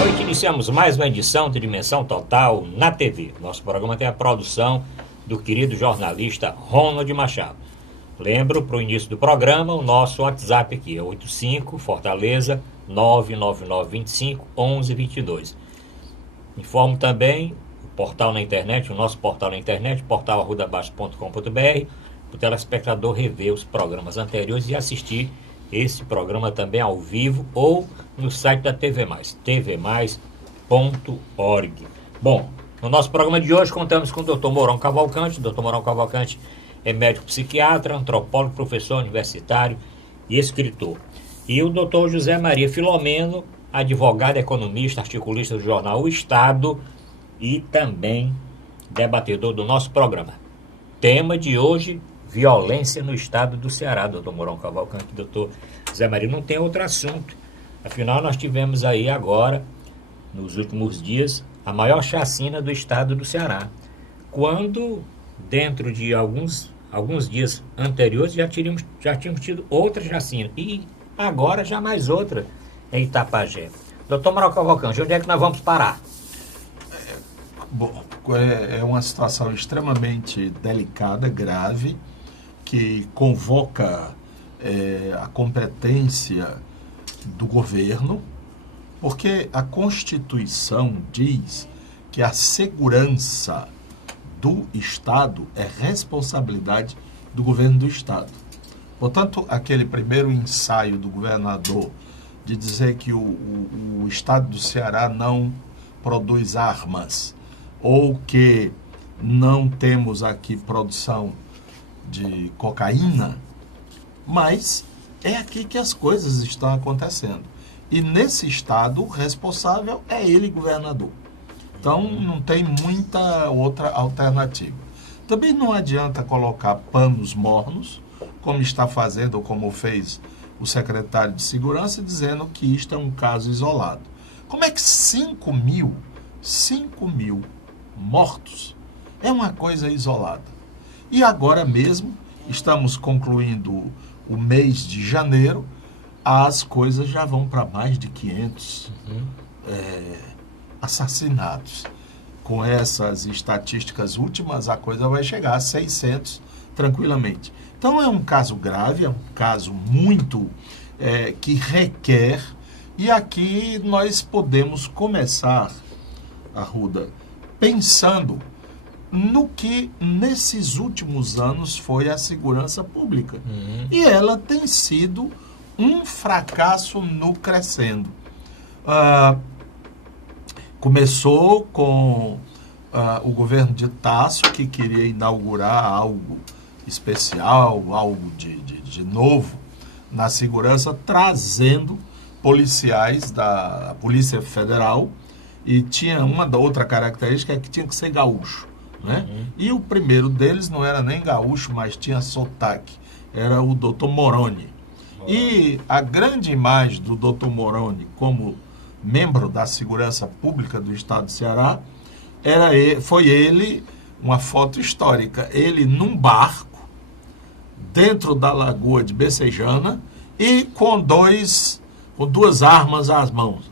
noite, iniciamos mais uma edição de Dimensão Total na TV. Nosso programa tem a produção do querido jornalista Ronald Machado. Lembro, para o início do programa, o nosso WhatsApp aqui é 85 Fortaleza 99925 1122. Informo também o portal na internet, o nosso portal na internet, portal@arrudabaixo.com.br, para o telespectador rever os programas anteriores e assistir esse programa também ao vivo ou no site da TV Mais, tvmais.org. Bom, no nosso programa de hoje contamos com o Dr. Mourão Cavalcante. O Dr. Mourão Cavalcante é médico psiquiatra, antropólogo, professor universitário e escritor. E o Dr. José Maria Filomeno, advogado, economista, articulista do jornal O Estado e também debatedor do nosso programa. Tema de hoje: violência no estado do Ceará. Doutor Mourão Cavalcante, doutor Zé Maria, não tem outro assunto. Afinal, nós tivemos aí agora, nos últimos dias, a maior chacina do estado do Ceará. Quando, dentro de alguns dias anteriores, já tínhamos tido outra chacina. E agora já mais outra em Itapajé. Doutor Mourão Cavalcante, onde é que nós vamos parar? Bom, é uma situação extremamente delicada, grave, que convoca a competência do governo, porque a Constituição diz que a segurança do Estado é responsabilidade do governo do Estado. Portanto, aquele primeiro ensaio do governador de dizer que o Estado do Ceará não produz armas, ou que não temos aqui produção de cocaína, mas é aqui que as coisas estão acontecendo. E nesse estado, o responsável é ele, governador. Então, não tem muita outra alternativa. Também não adianta colocar panos mornos, como está fazendo, ou como fez o secretário de Segurança, dizendo que isto é um caso isolado. Como é que 5 mil mortos é uma coisa isolada? E agora mesmo, estamos concluindo o mês de janeiro, as coisas já vão para mais de 500 assassinatos. Com essas estatísticas últimas, a coisa vai chegar a 600 tranquilamente. Então é um caso grave, é um caso muito que requer, e aqui nós podemos começar, Arruda, pensando no que nesses últimos anos foi a segurança pública. E ela tem sido um fracasso no crescendo. Começou com o governo de Tasso, que queria inaugurar algo especial, algo de novo na segurança, trazendo policiais da Polícia Federal, e tinha uma outra característica, que tinha que ser gaúcho. Né? E o primeiro deles não era nem gaúcho, mas tinha sotaque. Era o Dr. Moroni. E a grande imagem do Dr. Moroni como membro da segurança pública do estado do Ceará foi ele, uma foto histórica, ele num barco dentro da lagoa de Becejana e com duas armas às mãos.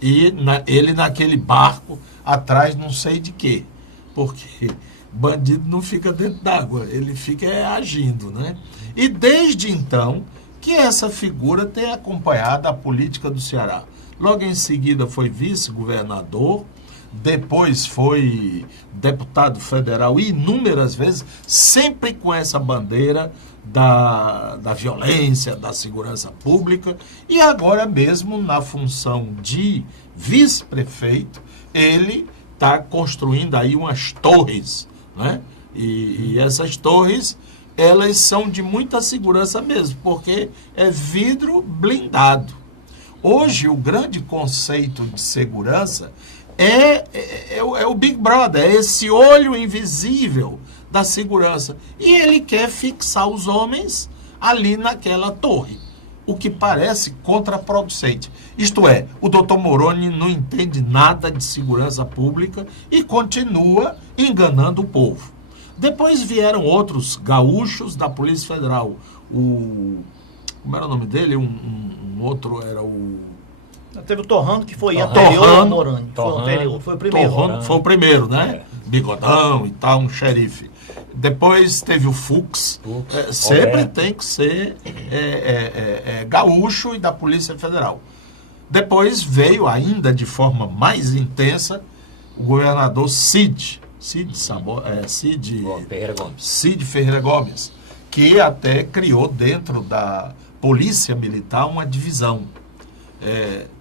E ele naquele barco atrás não sei de quê. Porque bandido não fica dentro d'água, ele fica agindo, né? E desde então que essa figura tem acompanhado a política do Ceará. Logo em seguida foi vice-governador, depois foi deputado federal inúmeras vezes, sempre com essa bandeira da violência, da segurança pública, e agora mesmo na função de vice-prefeito, ele está construindo aí umas torres, né? E essas torres, elas são de muita segurança mesmo, porque é vidro blindado. Hoje, o grande conceito de segurança é o Big Brother, é esse olho invisível da segurança. E ele quer fixar os homens ali naquela torre, o que parece contraproducente. Isto é, o doutor Moroni não entende nada de segurança pública e continua enganando o povo. Depois vieram outros gaúchos da Polícia Federal. Como era o nome dele? Um outro era o Teve o Torrano, que foi anterior ao Morani. Foi o primeiro. Torrano foi o primeiro, né? Bigodão e tal, um xerife. Depois teve o Fux. Sempre tem que ser gaúcho e da Polícia Federal. Depois veio, ainda de forma mais intensa, o governador Cid Ferreira Gomes, que até criou dentro da Polícia Militar uma divisão.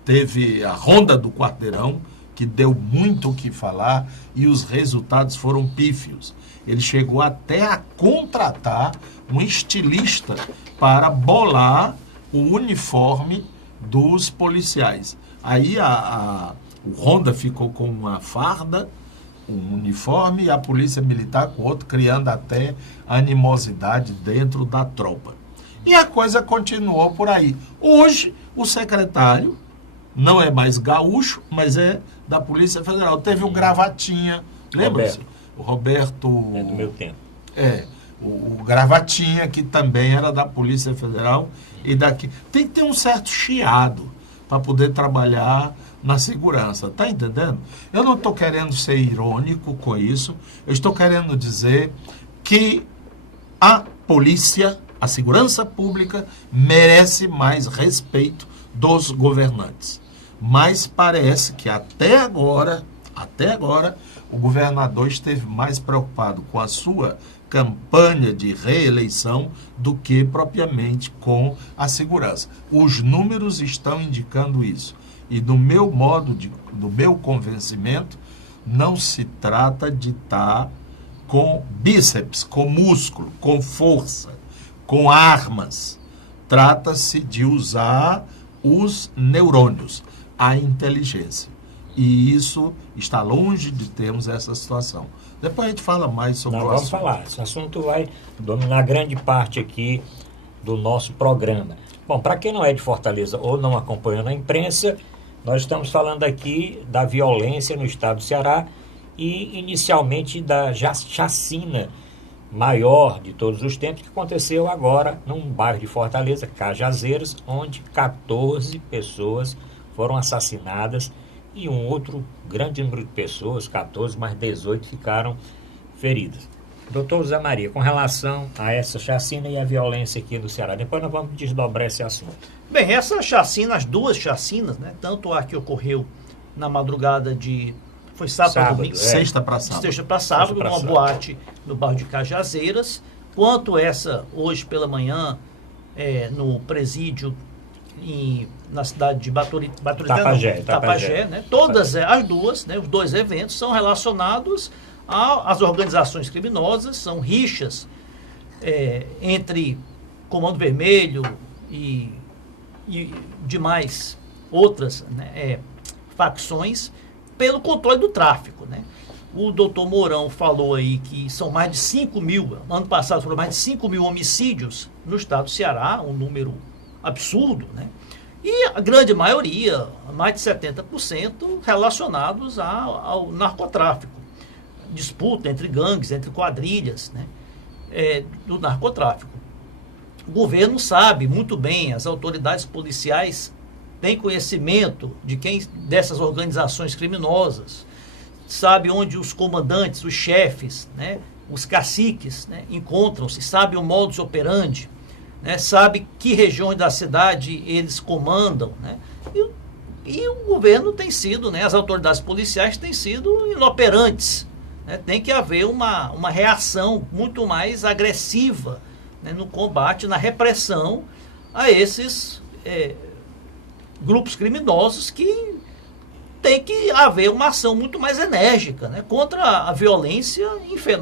Teve a Ronda do Quarteirão, que deu muito o que falar, e os resultados foram pífios. Ele chegou até a contratar um estilista para bolar o uniforme dos policiais. Aí o Ronda ficou com uma farda, um uniforme, e a Polícia Militar com outro, criando até animosidade dentro da tropa. E a coisa continuou por aí. Hoje, o secretário não é mais gaúcho, mas é da Polícia Federal. Teve o Gravatinha, lembra-se? O Roberto... É do meu tempo. O Gravatinha, que também era da Polícia Federal e daqui. Tem que ter um certo chiado para poder trabalhar na segurança, tá entendendo? Eu não estou querendo ser irônico com isso, eu estou querendo dizer que a polícia, a segurança pública, merece mais respeito dos governantes. Mas parece que até agora, o governador esteve mais preocupado com a sua campanha de reeleição do que propriamente com a segurança. Os números estão indicando isso. E do meu convencimento, não se trata de estar com bíceps, com músculo, com força, com armas. Trata-se de usar os neurônios, a inteligência. E isso está longe de termos essa situação. Depois a gente fala mais sobre o assunto. Vamos falar. Esse assunto vai dominar grande parte aqui do nosso programa. Bom, para quem não é de Fortaleza ou não acompanha na imprensa, nós estamos falando aqui da violência no estado do Ceará e inicialmente da chacina maior de todos os tempos que aconteceu agora num bairro de Fortaleza, Cajazeiras, onde 14 pessoas foram assassinadas e um outro grande número de pessoas, 14 mais 18, ficaram feridas. Doutor Zé Maria, com relação a essa chacina e a violência aqui no Ceará, depois nós vamos desdobrar esse assunto. Bem, essa chacina, as duas chacinas, né, tanto a que ocorreu na madrugada de... Foi sábado, domingo? Sexta para sábado. Sexta para sábado, numa boate no bairro de Cajazeiras, quanto essa hoje pela manhã no presídio na cidade de Tapajé, né? Todas as duas, né, os dois eventos são relacionados às organizações criminosas, são rixas entre Comando Vermelho e demais outras, né, facções pelo controle do tráfico, né? O doutor Mourão falou aí que são mais de 5 mil, ano passado foram mais de 5 mil homicídios no estado do Ceará, um número absurdo, né? E a grande maioria, mais de 70%, relacionados ao narcotráfico. Disputa entre gangues, entre quadrilhas, né, do narcotráfico. O governo sabe muito bem, as autoridades policiais têm conhecimento dessas organizações criminosas, sabe onde os comandantes, os chefes, né, os caciques, né, encontram-se, sabe o modus operandi, né, sabe que regiões da cidade eles comandam, né, e o governo tem sido, né, as autoridades policiais têm sido inoperantes, né, tem que haver uma reação muito mais agressiva, né, no combate, na repressão a esses grupos criminosos, que tem que haver uma ação muito mais enérgica, né, contra a violência,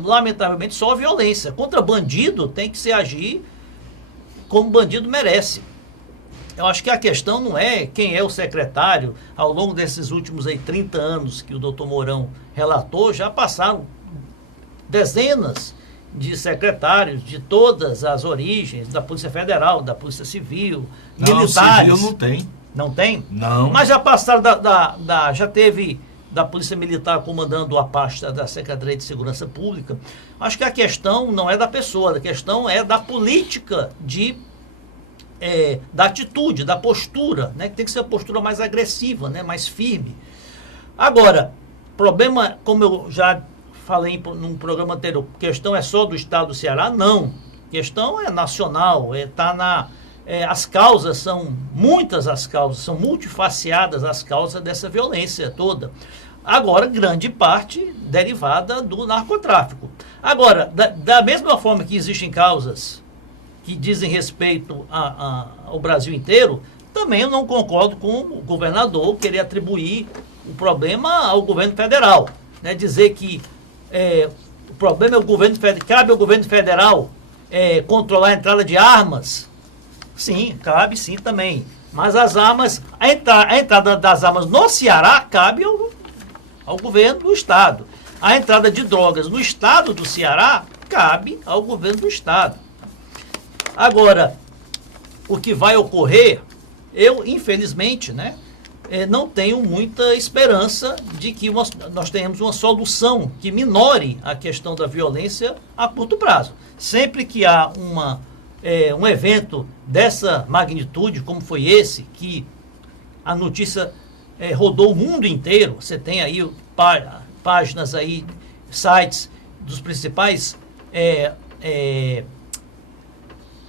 lamentavelmente só a violência, contra bandido tem que se agir como bandido merece. Eu acho que a questão não é quem é o secretário. Ao longo desses últimos 30 anos que o doutor Mourão relatou, já passaram dezenas de secretários de todas as origens, da Polícia Federal, da Polícia Civil, militares. Civil não tem. Não tem? Não. Mas já passaram já teve da Polícia Militar comandando a pasta da Secretaria de Segurança Pública. Acho que a questão não é da pessoa, a questão é da política de da atitude, da postura, né? Que tem que ser uma postura mais agressiva, né? Mais firme. Agora, problema, como eu já falei num programa anterior, questão é só do estado do Ceará? Não. Questão é nacional, as causas são muitas, as causas são multifaceadas, as causas dessa violência toda. Agora, grande parte derivada do narcotráfico. Agora, da mesma forma que existem causas que dizem respeito ao Brasil inteiro, também eu não concordo com o governador querer atribuir o problema ao governo federal, né? Dizer que o problema é o governo federal, cabe ao governo federal controlar a entrada de armas. Sim, cabe sim também. Mas as armas, a entrada das armas no Ceará cabe ao governo do estado. A entrada de drogas no estado do Ceará cabe ao governo do estado. Agora, o que vai ocorrer, eu, infelizmente, né, não tenho muita esperança de que nós tenhamos uma solução que minore a questão da violência a curto prazo. Sempre que há um evento dessa magnitude, como foi esse, que a notícia rodou o mundo inteiro, você tem aí páginas aí, sites dos principais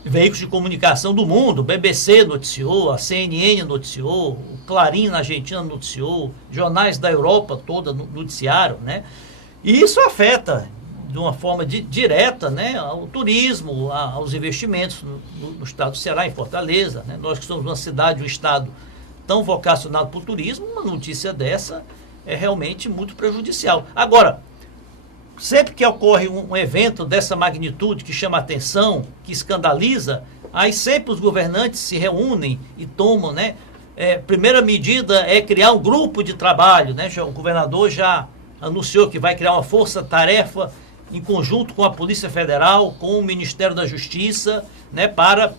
veículos de comunicação do mundo, BBC noticiou, a CNN noticiou, o Clarim na Argentina noticiou, jornais da Europa toda noticiaram, né? E isso afeta de uma forma direta, né, ao turismo, aos investimentos no estado do Ceará, em Fortaleza, né? Nós que somos uma cidade, um estado tão vocacionado para o turismo, uma notícia dessa é realmente muito prejudicial. Agora, sempre que ocorre um evento dessa magnitude que chama atenção, que escandaliza, aí sempre os governantes se reúnem e tomam, né? Primeira medida é criar um grupo de trabalho, né? O governador já anunciou que vai criar uma força-tarefa em conjunto com a Polícia Federal, com o Ministério da Justiça, né? Para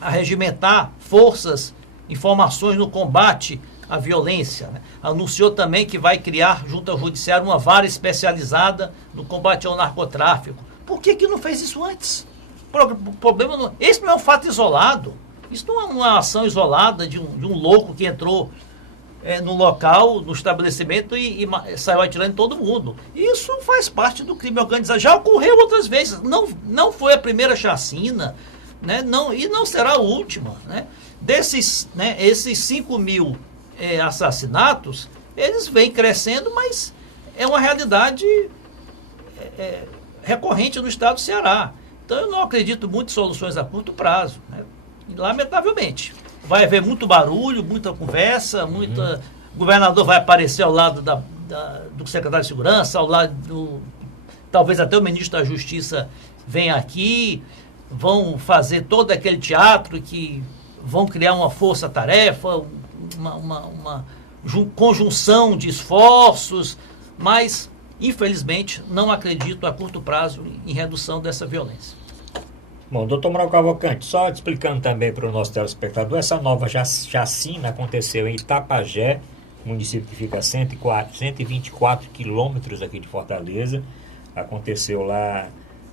arregimentar forças, informações no combate a violência, né? Anunciou também que vai criar, junto ao Judiciário, uma vara especializada no combate ao narcotráfico. Por que não fez isso antes? Esse não é um fato isolado. Isso não é uma ação isolada de um louco que entrou no local, no estabelecimento e saiu atirando em todo mundo. Isso faz parte do crime organizado. Já ocorreu outras vezes. Não foi a primeira chacina, né? E não será a última, né? Esses 5 mil assassinatos, eles vêm crescendo, mas é uma realidade recorrente no estado do Ceará. Então eu não acredito muito em soluções a curto prazo, né? Lamentavelmente. Vai haver muito barulho, muita conversa, o governador vai aparecer ao lado do secretário de Segurança, ao lado talvez até o ministro da Justiça venha aqui, vão fazer todo aquele teatro que vão criar uma força-tarefa, uma conjunção de esforços, mas, infelizmente, não acredito a curto prazo em redução dessa violência. Bom, doutor Mourão Cavalcante, só explicando também para o nosso telespectador, essa nova chacina aconteceu em Itapajé, município que fica a 124 quilômetros aqui de Fortaleza. Aconteceu lá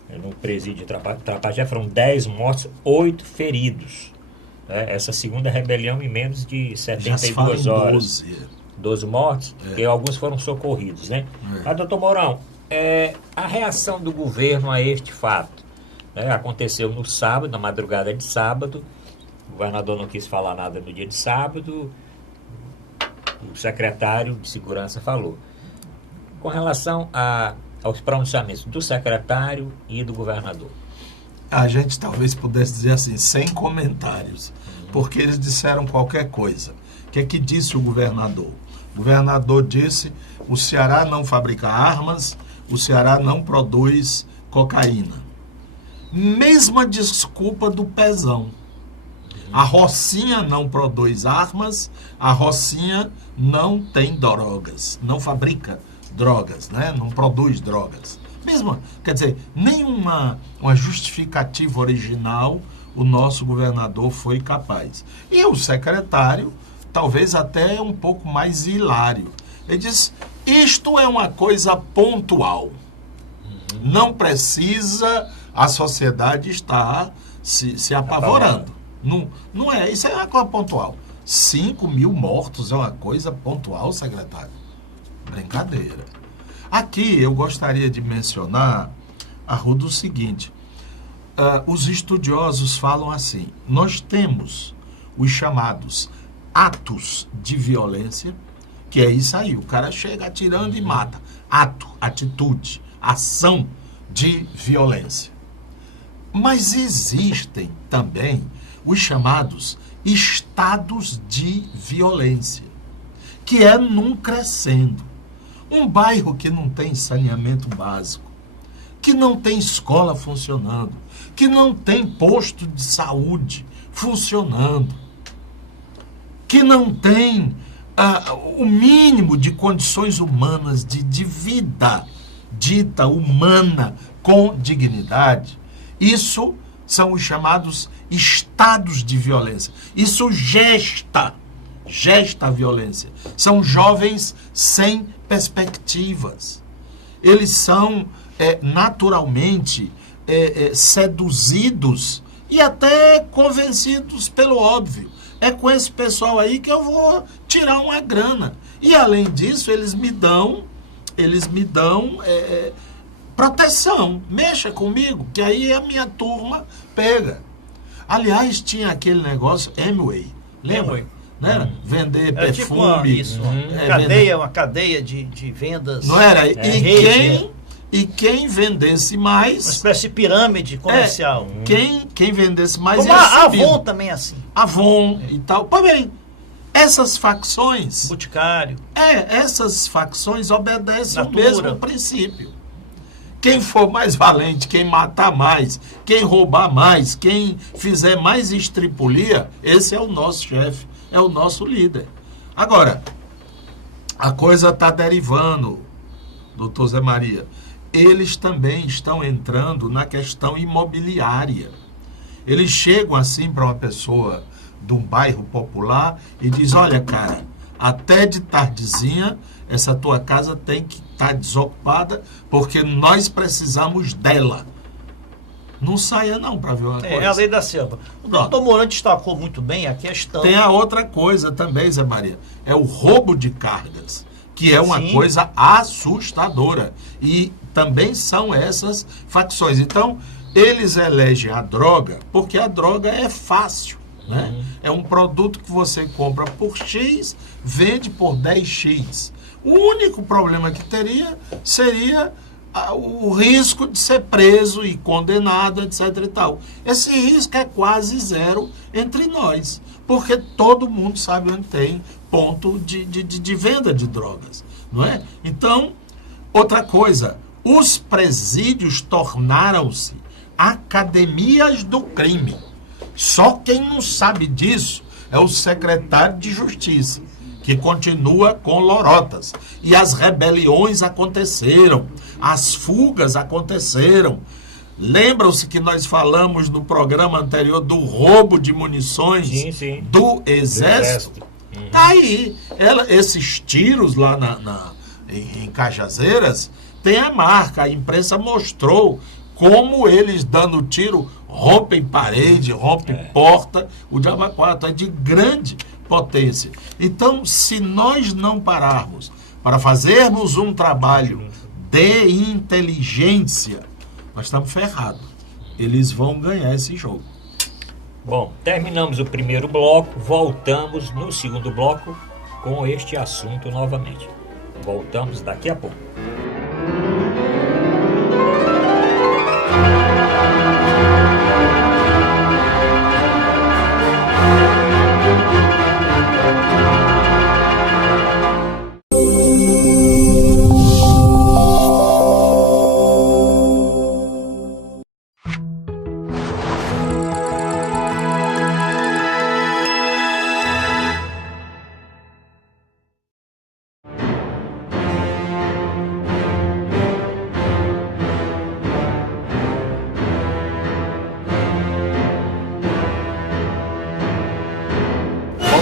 no presídio de Itapajé, foram 10 mortos, 8 feridos. Essa segunda rebelião em menos de 72 horas. 12 mortos, e alguns foram socorridos, né? Mas, doutor Mourão, a reação do governo a este fato, né, aconteceu no sábado, na madrugada de sábado, o governador não quis falar nada no dia de sábado, o secretário de Segurança falou. Com relação aos pronunciamentos do secretário e do governador, a gente talvez pudesse dizer assim, sem comentários, porque eles disseram qualquer coisa. O que é que disse o governador? O governador disse: o Ceará não fabrica armas, o Ceará não produz cocaína. Mesma desculpa do Pezão. A Rocinha não produz armas, a Rocinha não tem drogas, não fabrica drogas, né? Não produz drogas. Mesmo, quer dizer, nenhuma justificativa original o nosso governador foi capaz. E o secretário, talvez até um pouco mais hilário. Ele diz: isto é uma coisa pontual. Não precisa a sociedade estar se apavorando. Não é, isso é uma coisa pontual. 5.000 mortos é uma coisa pontual, secretário? Brincadeira. Aqui eu gostaria de mencionar, Arruda, o seguinte, os estudiosos falam assim, nós temos os chamados atos de violência, que é isso aí, o cara chega atirando e mata. Ato, atitude, ação de violência. Mas existem também os chamados estados de violência, que é num crescendo. Um bairro que não tem saneamento básico, que não tem escola funcionando, que não tem posto de saúde funcionando, que não tem o mínimo de condições humanas de vida dita humana com dignidade, isso são os chamados estados de violência. Isso gesta a violência. São jovens sem perspectivas. Eles são naturalmente seduzidos e até convencidos pelo óbvio. É com esse pessoal aí que eu vou tirar uma grana. E além disso, eles me dão proteção. Mexa comigo, que aí a minha turma pega. Aliás, tinha aquele negócio Amway, lembra? Né? Vender perfume. Tipo uma cadeia de vendas. Não era? E quem vendesse mais... Uma espécie de pirâmide comercial. Quem vendesse mais... Como a Avon também é assim. Avon e tal. Pois bem, essas facções... Boticário. Essas facções obedecem ao mesmo princípio. Quem for mais valente, quem matar mais, quem roubar mais, quem fizer mais estripulia, esse é o nosso chefe, é o nosso líder. Agora, a coisa está derivando, doutor Zé Maria. Eles também estão entrando na questão imobiliária. Eles chegam assim para uma pessoa de um bairro popular e diz, olha, cara, até de tardezinha essa tua casa tem que estar desocupada porque nós precisamos dela. Não saia não para ver uma coisa. É a lei da selva. O doutor Mourão destacou muito bem a questão... Tem a outra coisa também, Zé Maria, é o roubo de cargas, que é uma coisa assustadora. E também são essas facções. Então, eles elegem a droga porque a droga é fácil. Né? É um produto que você compra por X, vende por 10X. O único problema que teria seria o risco de ser preso e condenado, etc. e tal. Esse risco é quase zero entre nós, porque todo mundo sabe onde tem ponto de venda de drogas. Não é? Então, outra coisa, os presídios tornaram-se academias do crime. Só quem não sabe disso é o secretário de Justiça, que continua com lorotas. E as rebeliões aconteceram, as fugas aconteceram. Lembram-se que nós falamos no programa anterior do roubo de munições do Exército? Tá aí. Esses tiros lá em Cajazeiras tem a marca, a imprensa mostrou como eles dando tiro rompem parede, rompem porta, o diabo 4 é de grande potência. Então, se nós não pararmos para fazermos um trabalho de inteligência, nós estamos ferrados. Eles vão ganhar esse jogo. Bom, terminamos o primeiro bloco, voltamos no segundo bloco com este assunto novamente. Voltamos daqui a pouco.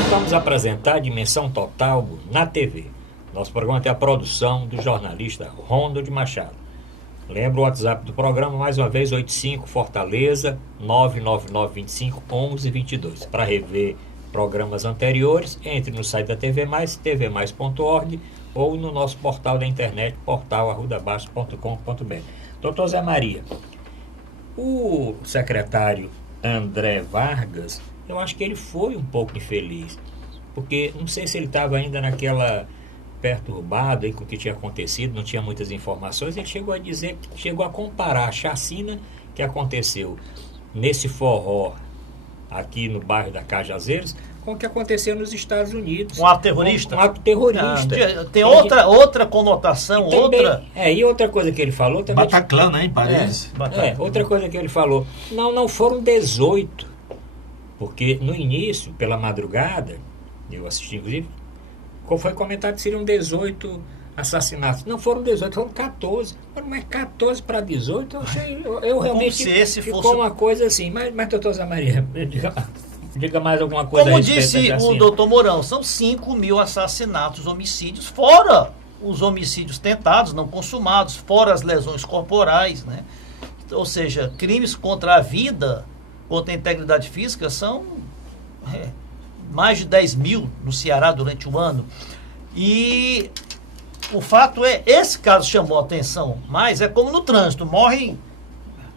Vamos apresentar a Dimensão Total na TV. Nosso programa tem a produção do jornalista Ronald Machado. Lembra o WhatsApp do programa, mais uma vez, 85 Fortaleza 999251122. Para rever programas anteriores, entre no site da TV Mais, tvmais.org, ou no nosso portal da internet, portal@arrudabaixo.com.br. Doutor Zé Maria, o secretário André Vargas, eu acho que ele foi um pouco infeliz, porque não sei se ele estava ainda naquela perturbado aí com o que tinha acontecido, não tinha muitas informações. Ele chegou a dizer, chegou a comparar a chacina que aconteceu nesse forró aqui no bairro da Cajazeiras com o que aconteceu nos Estados Unidos. Um ato terrorista? Um ato terrorista. Tem outra conotação, e também, outra... e outra coisa que ele falou também... Bataclan, né, em Paris. Outra coisa que ele falou, não foram 18, porque no início, pela madrugada, eu assisti inclusive, foi comentado que seriam 18 assassinatos. Não foram 18, foram 14. Mas 14 para 18, eu realmente... Como se esse ficou uma coisa assim. Mas doutor Zé Maria, diga mais alguma coisa. Como disse o doutor Mourão, são 5.000 assassinatos, homicídios, fora os homicídios tentados, não consumados, fora as lesões corporais, né? Ou seja, crimes contra a vida, contra a integridade física, são... mais de 10.000 no Ceará durante o ano. E o fato é, esse caso chamou a atenção, mas é como no trânsito, morrem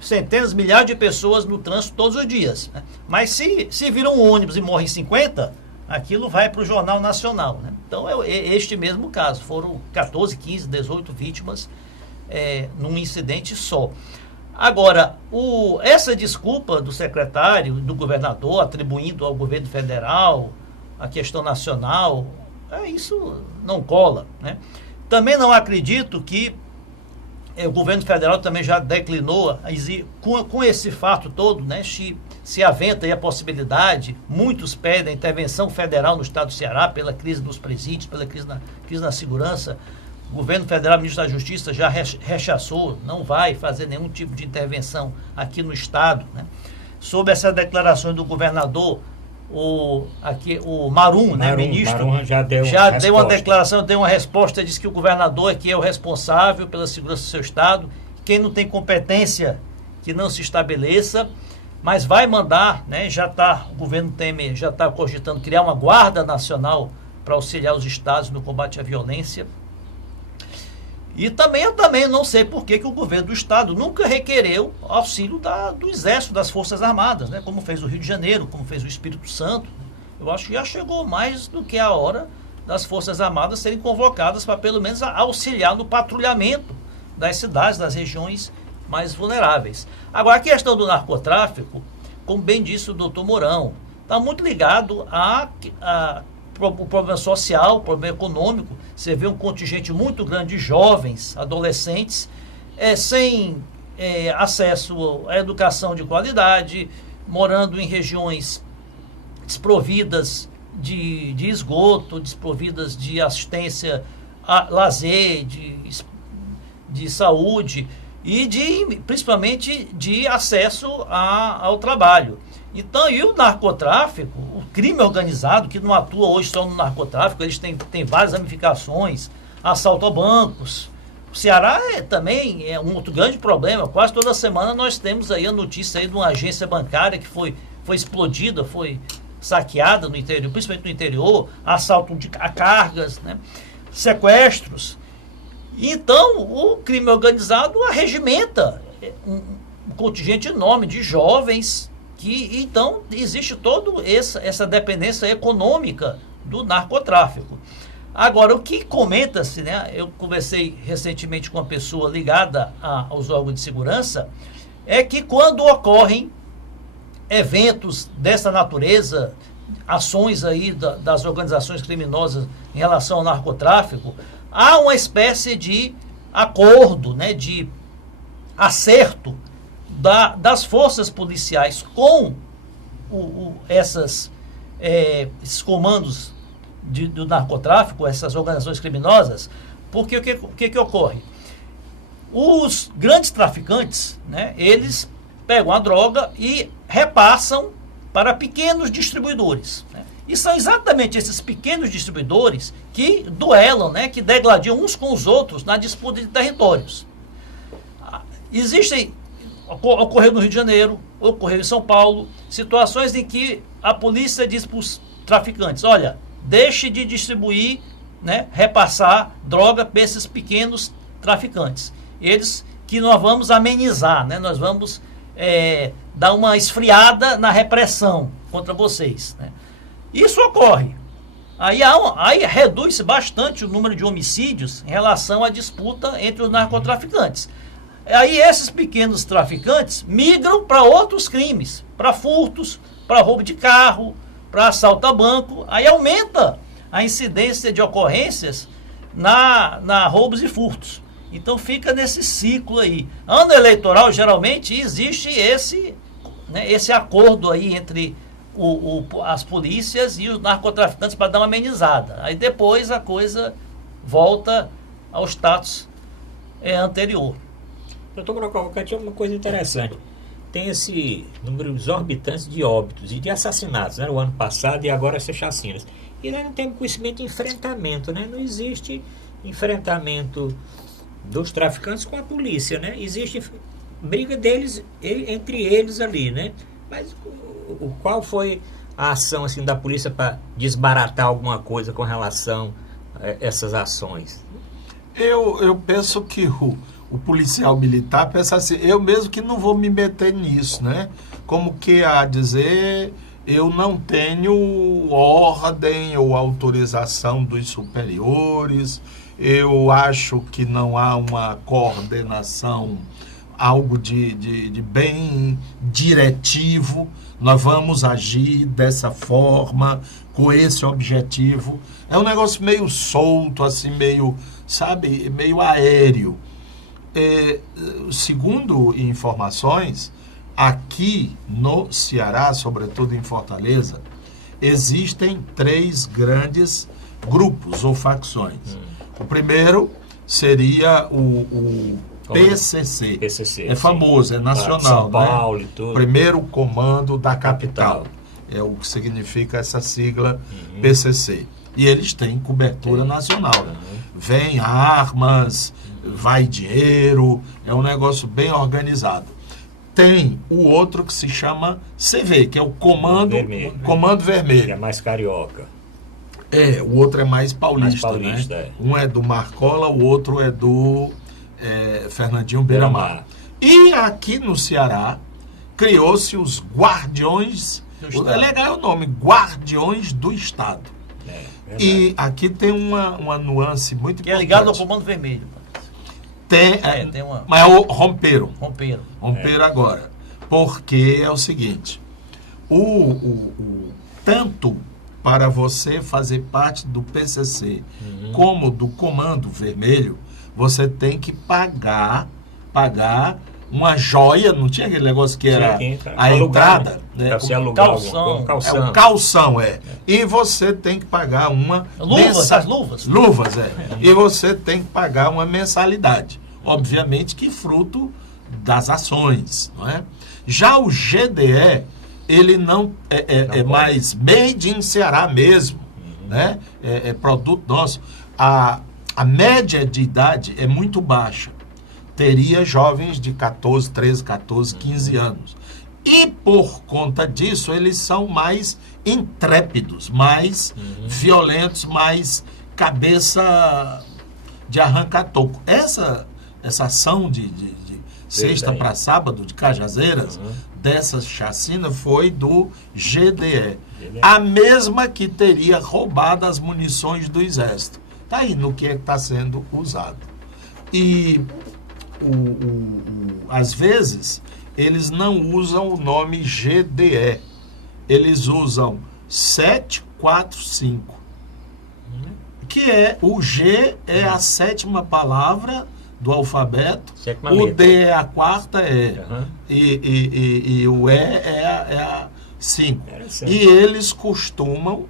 centenas, milhares de pessoas no trânsito todos os dias, né? Mas se vira um ônibus e morrem 50, aquilo vai para o Jornal Nacional, né? Então é este mesmo caso, foram 14, 15, 18 vítimas num incidente só. Agora, essa desculpa do secretário, do governador, atribuindo ao governo federal a questão nacional, isso não cola, né? Também não acredito que o governo federal também já declinou, com esse fato todo, né? Se aventa aí a possibilidade, muitos pedem a intervenção federal no estado do Ceará pela crise dos presídios, pela crise na segurança. O governo federal, o ministro da Justiça, já rechaçou, não vai fazer nenhum tipo de intervenção aqui no estado, né? Sobre essas declarações do governador, o Marum, né, ministro, Marum já deu uma declaração, deu uma resposta, disse que o governador é que é o responsável pela segurança do seu estado, quem não tem competência que não se estabeleça, mas vai mandar, né, o governo Temer já está cogitando criar uma guarda nacional para auxiliar os estados no combate à violência. E eu também não sei por que o governo do estado nunca requereu auxílio do Exército, das Forças Armadas, né? Como fez o Rio de Janeiro, como fez o Espírito Santo. Eu acho que já chegou mais do que a hora das Forças Armadas serem convocadas para pelo menos auxiliar no patrulhamento das cidades, das regiões mais vulneráveis. Agora, a questão do narcotráfico, como bem disse o doutor Mourão, está muito ligado o problema social, o problema econômico. Você vê um contingente muito grande de jovens, adolescentes, sem acesso à educação de qualidade, morando em regiões desprovidas de esgoto, desprovidas de assistência a lazer, de saúde e principalmente de acesso ao trabalho. Então, e o narcotráfico, o crime organizado, que não atua hoje só no narcotráfico, eles têm várias ramificações, assalto a bancos. O Ceará também é um outro grande problema. Quase toda semana nós temos aí a notícia aí de uma agência bancária que foi explodida, foi saqueada no interior, principalmente no interior, assalto a cargas, né? Sequestros. Então, o crime organizado arregimenta um contingente enorme de jovens. Então, existe toda essa dependência econômica do narcotráfico. Agora, o que comenta-se, né? Eu conversei recentemente com uma pessoa ligada aos órgãos de segurança, é que quando ocorrem eventos dessa natureza, ações aí das organizações criminosas em relação ao narcotráfico, há uma espécie de acordo, né? De acerto das forças policiais com esses comandos do narcotráfico, essas organizações criminosas, porque o que ocorre? Os grandes traficantes, né, eles pegam a droga e repassam para pequenos distribuidores, né? E são exatamente esses pequenos distribuidores que duelam, né, que degladiam uns com os outros na disputa de territórios. Ocorreu no Rio de Janeiro, ocorreu em São Paulo, situações em que a polícia diz para os traficantes, olha, deixe de distribuir, né, repassar droga para esses pequenos traficantes. Eles que nós vamos amenizar, né, nós vamos dar uma esfriada na repressão contra vocês. Né. Isso ocorre. Aí reduz bastante o número de homicídios em relação à disputa entre os narcotraficantes. Aí esses pequenos traficantes migram para outros crimes, para furtos, para roubo de carro, para assalto a banco. Aí aumenta a incidência de ocorrências na roubos e furtos. Então fica nesse ciclo aí. Ano eleitoral, geralmente, existe esse acordo aí entre as polícias e os narcotraficantes para dar uma amenizada. Aí depois a coisa volta ao status anterior. Doutor Mourão Cavalcante, é uma coisa interessante. Tem esse número exorbitante de óbitos e de assassinatos, né? O ano passado e agora essas chacinas. E nós não temos conhecimento de enfrentamento, né? Não existe enfrentamento dos traficantes com a polícia, né? Existe briga deles, entre eles ali, né? Mas qual foi a ação assim, da polícia para desbaratar alguma coisa com relação a essas ações? Eu penso que o policial militar pensa assim, eu mesmo que não vou me meter nisso, né? Como que a dizer, eu não tenho ordem ou autorização dos superiores, eu acho que não há uma coordenação, algo de bem diretivo, nós vamos agir dessa forma, com esse objetivo. É um negócio meio solto, assim, meio, sabe, meio aéreo. Segundo informações, aqui no Ceará, sobretudo em Fortaleza, existem 3 grandes grupos ou facções. O primeiro seria o PCC. É famoso, é nacional. São Paulo, né? E tudo. Primeiro comando da capital. É o que significa essa sigla PCC. E eles têm cobertura nacional. Vem armas, vai dinheiro, é um negócio bem organizado. Tem o outro que se chama CV, que é o Comando Vermelho. Que é mais carioca. O outro é mais paulista, né? Um é do Marcola, o outro é do Fernandinho Beiramar. E aqui no Ceará, criou-se os Guardiões, é legal o nome, Guardiões do Estado. E aqui tem uma nuance muito importante. Que é ligado ao Comando Vermelho. Mas romperam agora. Porque é o seguinte, tanto para você fazer parte do PCC como do Comando Vermelho, você tem que pagar uma joia, não tinha aquele negócio que era a entrada, né? O calção. O calção, E você tem que pagar uma luvas, E você tem que pagar uma mensalidade. Obviamente que fruto das ações, não é? Já o GDE, ele não é mais made in Ceará mesmo, né? É produto nosso. A média de idade é muito baixa. Teria jovens de 14, 13, 14, 15 anos. E por conta disso, eles são mais intrépidos, mais violentos, mais cabeça de arranca-toco. Essa ação de sexta para sábado, de Cajazeiras, dessa chacina, foi do GDE. A mesma que teria roubado as munições do Exército. Está aí no que está sendo usado. E às vezes eles não usam o nome GDE, eles usam 745, que o G é a 7ª palavra do alfabeto, o D é a 4ª e o E é a 5. E eles costumam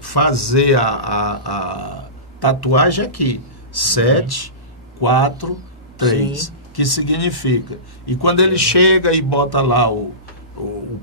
fazer a tatuagem aqui, 7, 4, 3, sim, que significa. E quando ele chega e bota lá o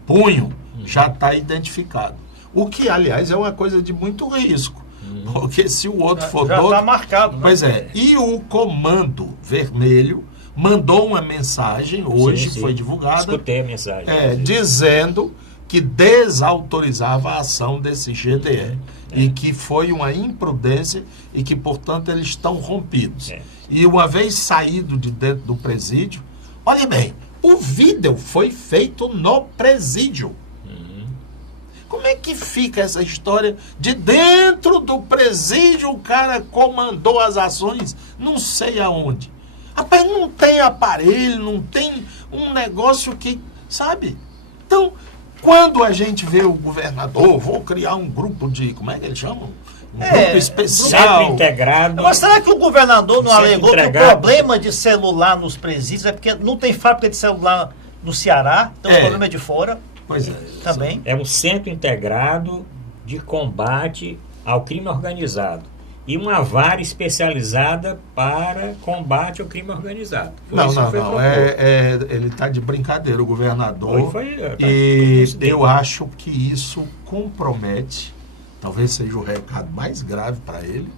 punho, já está identificado. O que, aliás, é uma coisa de muito risco, Porque se o outro for já dono... está marcado, né? Pois é. E o Comando Vermelho mandou uma mensagem, hoje Sim. foi divulgada. Escutei a mensagem. Dizendo que desautorizava a ação desse GDE e que foi uma imprudência e que, portanto, eles estão rompidos. E uma vez saído de dentro do presídio, olha bem, o vídeo foi feito no presídio. Como é que fica essa história de dentro do presídio o cara comandou as ações não sei aonde? Rapaz, não tem aparelho, não tem um negócio que, sabe? Então, quando a gente vê o governador, vou criar um grupo de, como é que eles chamam? Grupo especial. Centro integrado. Mas será que o governador não alegou que o entregado. problema de celular nos presídios é porque não tem fábrica de celular no Ceará, então o problema é de fora? Pois é. Também. É um centro integrado de combate ao crime organizado. E uma vara especializada para combate ao crime organizado. Não. Ele está de brincadeira, o governador. E eu acho que isso compromete, talvez seja o recado mais grave para ele,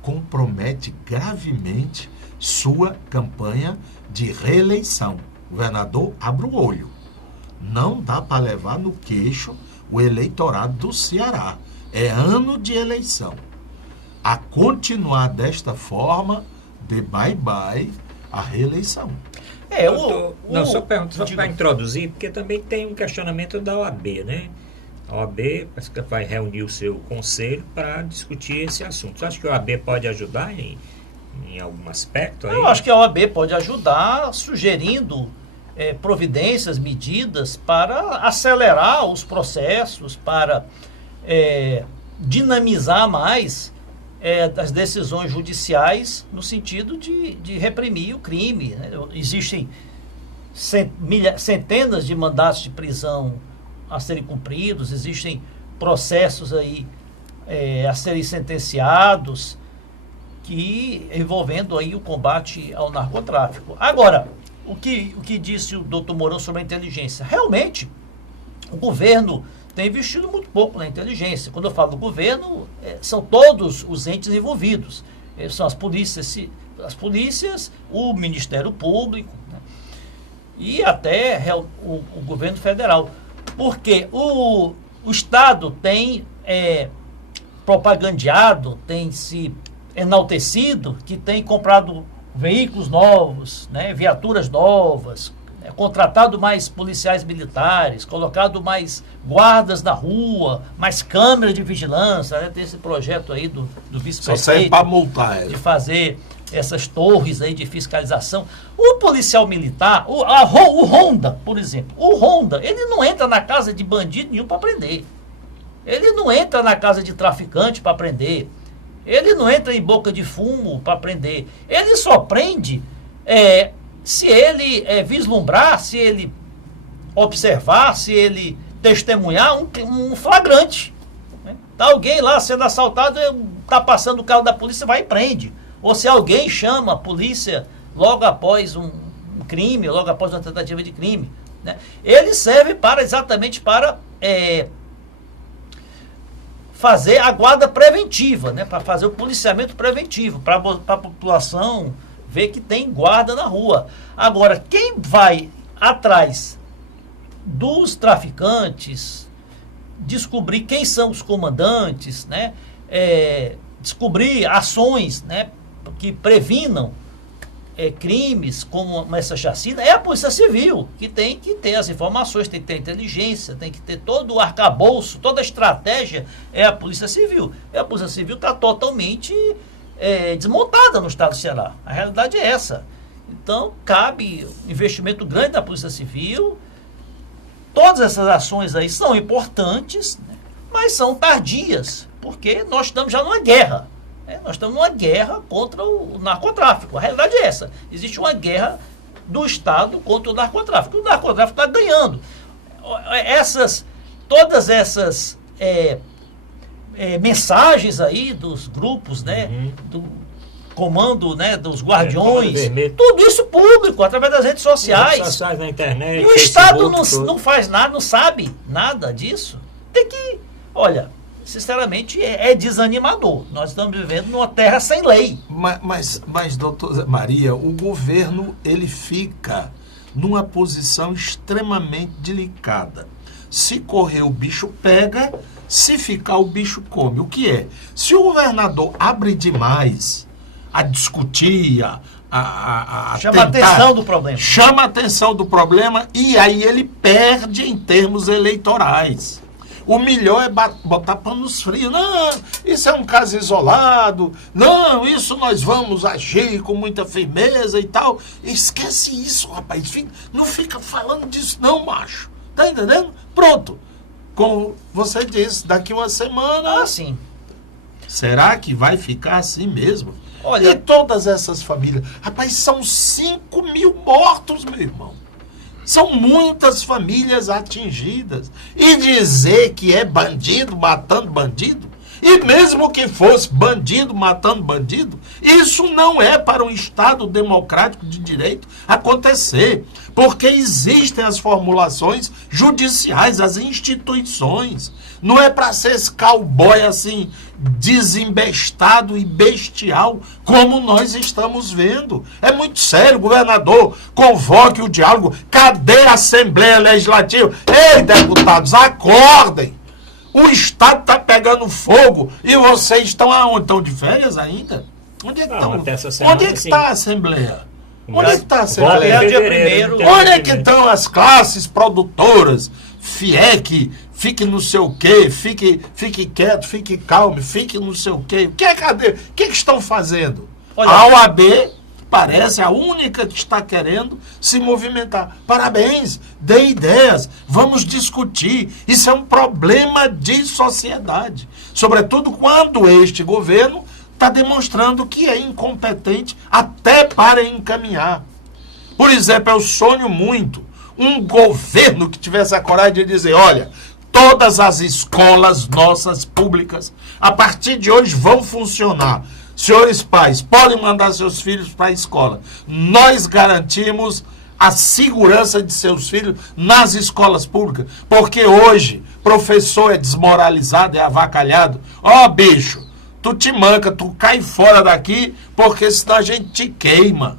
compromete gravemente sua campanha de reeleição. Governador, abra o olho. Não dá para levar no queixo o eleitorado do Ceará. É ano de eleição. A continuar desta forma, de bye-bye a reeleição. Só para introduzir, porque também tem um questionamento da OAB, né? A OAB parece que vai reunir o seu conselho para discutir esse assunto. Você acha que a OAB pode ajudar em algum aspecto? Aí? Eu acho que a OAB pode ajudar sugerindo providências, medidas para acelerar os processos, para dinamizar mais as decisões judiciais no sentido de reprimir o crime. Né? Existem centenas de mandatos de prisão a serem cumpridos, existem processos aí a serem sentenciados envolvendo aí o combate ao narcotráfico. Agora, o que disse o doutor Mourão sobre a inteligência? Realmente, o governo tem investido muito pouco na inteligência. Quando eu falo do governo, são todos os entes envolvidos. São as polícias, o Ministério Público, né? E até o governo federal. Porque o Estado tem propagandeado, tem se enaltecido, que tem comprado veículos novos, né, viaturas novas, contratado mais policiais militares, colocado mais guardas na rua, mais câmeras de vigilância, né? Tem esse projeto aí do vice-prefeito para multar de fazer essas torres aí de fiscalização. O policial militar, o Ronda, por exemplo, ele não entra na casa de bandido nenhum para prender. Ele não entra na casa de traficante para prender. Ele não entra em boca de fumo para prender. Ele só prende se ele vislumbrar, se ele observar, se ele testemunhar um flagrante. Né? Tá alguém lá sendo assaltado, tá passando o carro da polícia, vai e prende. Ou se alguém chama a polícia logo após um crime, logo após uma tentativa de crime. Né? Ele serve exatamente para fazer a guarda preventiva, né? Para fazer o policiamento preventivo, para a população ver que tem guarda na rua. Agora, quem vai atrás dos traficantes, descobrir quem são os comandantes, né? Descobrir ações, né, que previnam crimes como essa chacina, é a Polícia Civil, que tem que ter as informações, tem que ter inteligência, tem que ter todo o arcabouço, toda a estratégia, é a Polícia Civil. E a Polícia Civil está totalmente desmontada no estado do Ceará. A realidade é essa. Então, cabe investimento grande da Polícia Civil. Todas essas ações aí são importantes, né, mas são tardias, porque nós estamos já numa guerra. Nós estamos numa guerra contra o narcotráfico. A realidade é essa. Existe uma guerra do Estado contra o narcotráfico. O narcotráfico está ganhando. Todas essas mensagens aí dos grupos, né, do comando, né, dos guardiões, tudo isso público, através das redes sociais. Redes sociais, na internet, e o Estado não faz nada, não sabe nada disso. Tem que... Olha, sinceramente, é desanimador. Nós estamos vivendo numa terra sem lei. Mas, doutor Zé Maria, o governo, ele fica numa posição extremamente delicada. Se correr, o bicho pega, se ficar, o bicho come. O que é? Se o governador abre demais a discutir, chama a atenção do problema. Chama a atenção do problema e aí ele perde em termos eleitorais. O melhor é botar panos frios. Não, isso é um caso isolado. Não, isso nós vamos agir com muita firmeza e tal. Esquece isso, rapaz. Não fica falando disso não, macho. Tá entendendo? Pronto. Como você disse, daqui uma semana... sim. Será que vai ficar assim mesmo? Olha, e todas essas famílias? Rapaz, são 5 mil mortos, meu irmão. São muitas famílias atingidas. E dizer que é bandido matando bandido, e mesmo que fosse bandido matando bandido, isso não é para um Estado democrático de direito acontecer. Porque existem as formulações judiciais, as instituições. Não é para ser esse cowboy assim, desembestado e bestial, como nós estamos vendo. É muito sério, governador. Convoque o diálogo. Cadê a Assembleia Legislativa? Ei, deputados, acordem. O Estado está pegando fogo e vocês estão aonde? Estão de férias ainda? Onde é que estão? Onde é que está a Assembleia? Onde é que está a Assembleia? Onde é que estão as classes produtoras? FIEC, fique não sei o quê, fique quieto, fique calmo, fique não sei o quê. Cadê? O que estão fazendo? Olha, a OAB parece a única que está querendo se movimentar. Parabéns, dê ideias, vamos discutir. Isso é um problema de sociedade. Sobretudo quando este governo está demonstrando que é incompetente até para encaminhar. Por exemplo, eu sonho muito um governo que tivesse a coragem de dizer, olha, todas as escolas nossas públicas, a partir de hoje, vão funcionar. Senhores pais, podem mandar seus filhos para a escola. Nós garantimos a segurança de seus filhos nas escolas públicas. Porque hoje, professor é desmoralizado, é avacalhado. Ó, bicho, tu te manca, tu cai fora daqui, porque senão a gente te queima.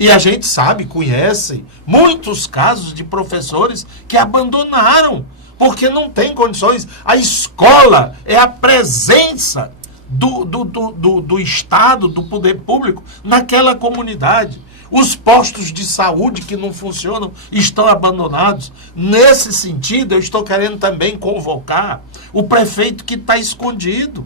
E a gente sabe, conhece muitos casos de professores que abandonaram, porque não tem condições. A escola é a presença do Estado, do poder público, naquela comunidade. Os postos de saúde que não funcionam estão abandonados. Nesse sentido, eu estou querendo também convocar o prefeito que está escondido.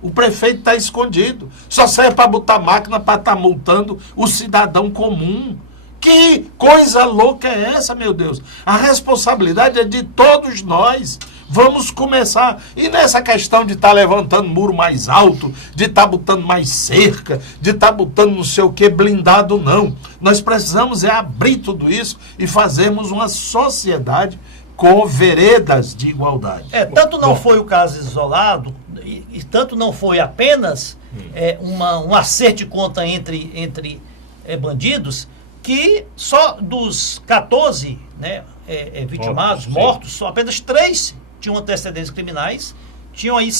O prefeito está escondido. Só serve para botar máquina para estar multando o cidadão comum. Que coisa louca é essa, meu Deus? A responsabilidade é de todos nós. Vamos começar. E nessa questão de estar levantando muro mais alto, de estar botando mais cerca, de estar botando não sei o que blindado, não. Nós precisamos abrir tudo isso e fazermos uma sociedade com veredas de igualdade. Tanto não foi o caso isolado, e tanto não foi apenas um acerto de conta entre bandidos, que só dos 14 vitimados, mortos, só apenas 3 tinham antecedentes criminais. Tinham aí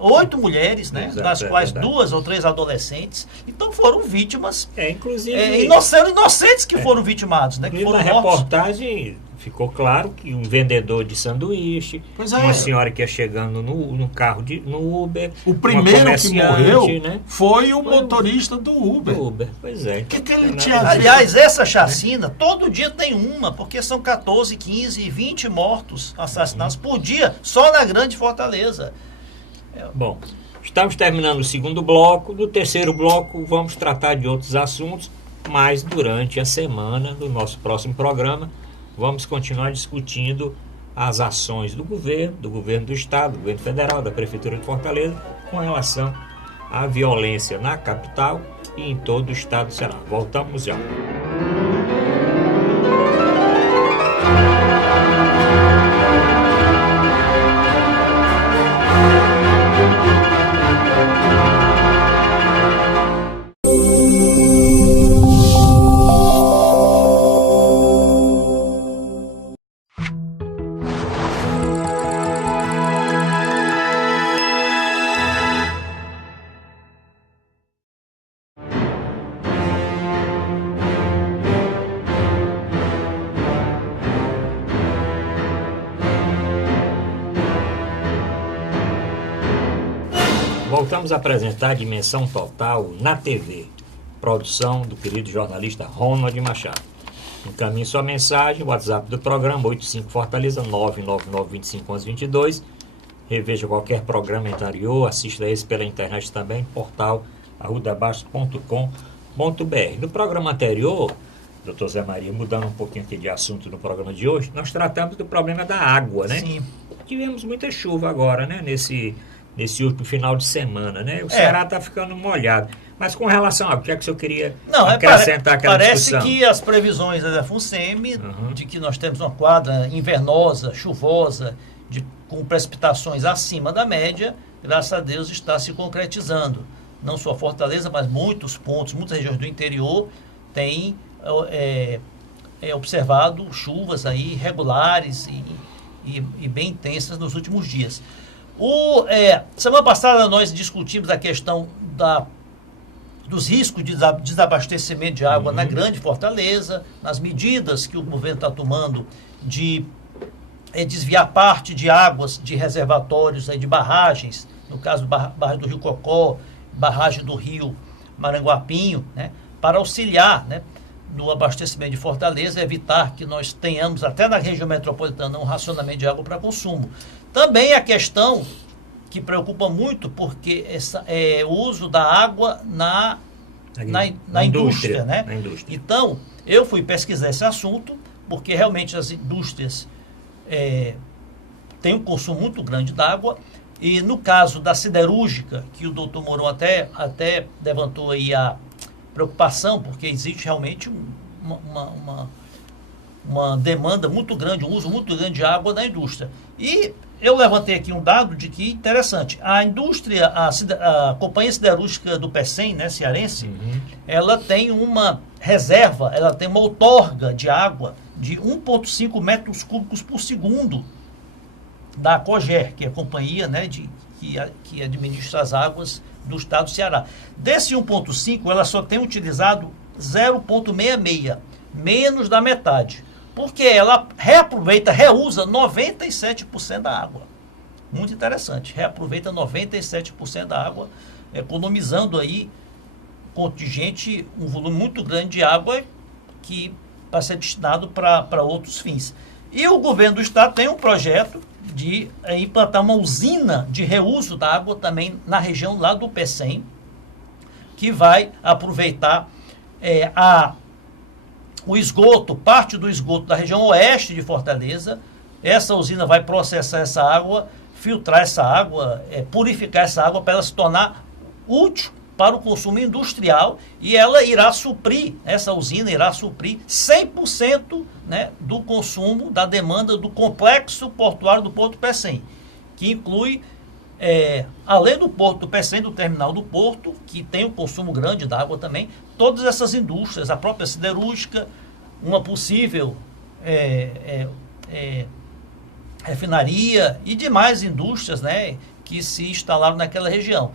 8 mulheres, né? Exato, das quais 2 ou 3 adolescentes. Então foram vítimas. Inclusive. Inocentes que foram vitimados, né? Que foram na reportagem ficou claro que um vendedor de sanduíche, uma senhora que ia chegando no carro no Uber. O primeiro que morreu, né, foi o motorista do Uber. Pois é. Que ele tinha Aliás, essa chacina, todo dia tem uma, porque são 14, 15, 20 mortos assassinados por dia, só na Grande Fortaleza. Bom, estamos terminando o segundo bloco. No terceiro bloco, vamos tratar de outros assuntos, mas durante a semana do nosso próximo programa, vamos continuar discutindo as ações do governo do Estado, do governo federal, da Prefeitura de Fortaleza, com relação à violência na capital e em todo o estado do Ceará. Voltamos já. voltamos a apresentar a Dimensão Total na TV. Produção do querido jornalista Ronald Machado. Encaminhe sua mensagem, WhatsApp do programa 85 Fortaleza 999251122. Reveja qualquer programa anterior, assista esse pela internet também, portal arrudabaixo.com.br. No programa anterior, doutor Zé Maria, mudando um pouquinho aqui de assunto no programa de hoje, nós tratamos do problema da água, né? Sim. Tivemos muita chuva agora, né? Nesse último final de semana, né? O Ceará está ficando molhado. Mas com relação a o que é que o senhor queria acrescentar aquela discussão? Parece que as previsões da FUNSEMI, de que nós temos uma quadra invernosa, chuvosa, com precipitações acima da média, graças a Deus está se concretizando. Não só Fortaleza, mas muitos pontos, muitas regiões do interior têm observado chuvas aí regulares e bem intensas nos últimos dias. Semana passada nós discutimos a questão dos riscos de desabastecimento de água na Grande Fortaleza, nas medidas que o governo está tomando de desviar parte de águas de reservatórios, de barragens, no caso barragem do Rio Cocó, barragem do Rio Maranguapinho, né, para auxiliar, né, no abastecimento de Fortaleza, evitar que nós tenhamos, até na região metropolitana, um racionamento de água para consumo. Também a questão que preocupa muito, porque o uso da água na indústria, né? Na indústria. Então, eu fui pesquisar esse assunto, porque realmente as indústrias têm um consumo muito grande d'água, e no caso da siderúrgica, que o doutor Mourão até levantou aí a preocupação, porque existe realmente uma demanda muito grande, um uso muito grande de água na indústria. E eu levantei aqui um dado de que interessante, a indústria, a Companhia Siderúrgica do PECEM, né, cearense, ela tem uma reserva, ela tem uma outorga de água de 1,5 metros cúbicos por segundo da COGER, que é a companhia, né, que administra as águas do estado do Ceará. Desse 1,5, ela só tem utilizado 0,66, menos da metade, porque ela reusa 97% da água. Muito interessante, reaproveita 97% da água, economizando aí contingente, um volume muito grande de água que vai ser destinado para outros fins. E o governo do estado tem um projeto de implantar uma usina de reuso da água também na região lá do PECEM, que vai aproveitar o esgoto, parte do esgoto da região oeste de Fortaleza. Essa usina vai processar essa água, filtrar essa água, purificar essa água para ela se tornar útil para o consumo industrial, e ela irá suprir, essa usina irá suprir 100%, né, do consumo, da demanda do complexo portuário do Porto PECEM, que inclui, além do Porto do PECEM, do terminal do Porto, que tem um consumo grande da água também, todas essas indústrias, a própria siderúrgica, uma possível refinaria e demais indústrias, né, que se instalaram naquela região.